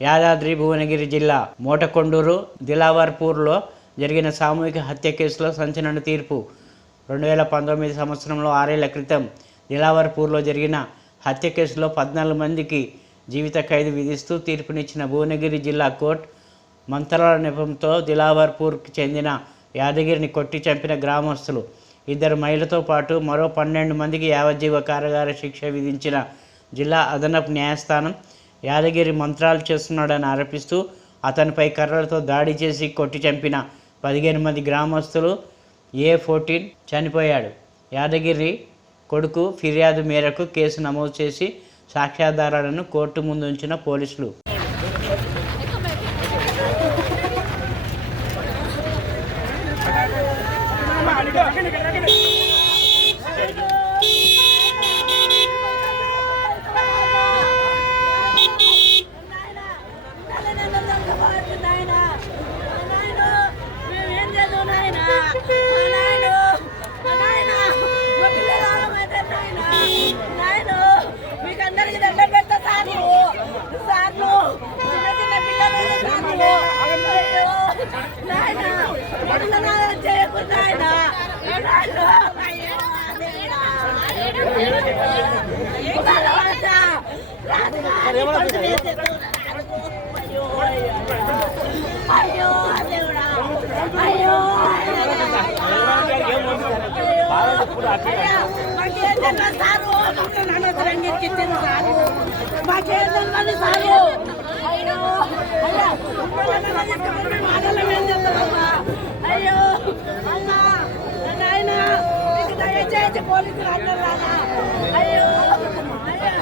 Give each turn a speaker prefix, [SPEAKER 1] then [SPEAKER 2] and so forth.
[SPEAKER 1] యాదాద్రి భువనగిరి జిల్లా మోటకొండూరు దిలావర్పూర్లో జరిగిన సామూహిక హత్య కేసులో సంచలన తీర్పు. రెండు వేల పంతొమ్మిది సంవత్సరంలో ఆరేళ్ళ క్రితం దిలావర్పూర్లో జరిగిన హత్య కేసులో పద్నాలుగు మందికి జీవిత ఖైదు విధిస్తూ తీర్పునిచ్చిన భువనగిరి జిల్లా కోర్టు మంత్రాల నెపంతో దిలావర్పూర్కి చెందిన యాదగిరిని కొట్టి చంపిన గ్రామస్తులు. ఇద్దరు మహిళతో పాటు మరో పన్నెండు మందికి యావజ్జీవ కారాగార శిక్ష విధించిన జిల్లా అదనపు న్యాయస్థానం యాదగిరి మంత్రాలు చేస్తున్నాడని ఆరోపిస్తూ అతనిపై కర్రలతో దాడి చేసి కొట్టి చంపిన పదిహేను మంది గ్రామస్తులు ఏ ఫోర్టీన్ చనిపోయాడు. యాదగిరి కొడుకు ఫిర్యాదు మేరకు కేసు నమోదు చేసి సాక్ష్యాధారాలను కోర్టు ముందు ఉంచిన పోలీసులు.
[SPEAKER 2] అయ్యో దేవుడా అయ్యో సారు నన్ను సారు. అయ్యో! అన్నా నాయన! నీకు దయచేసి పోలీసులు అందరు అయ్యో! అయ్యా.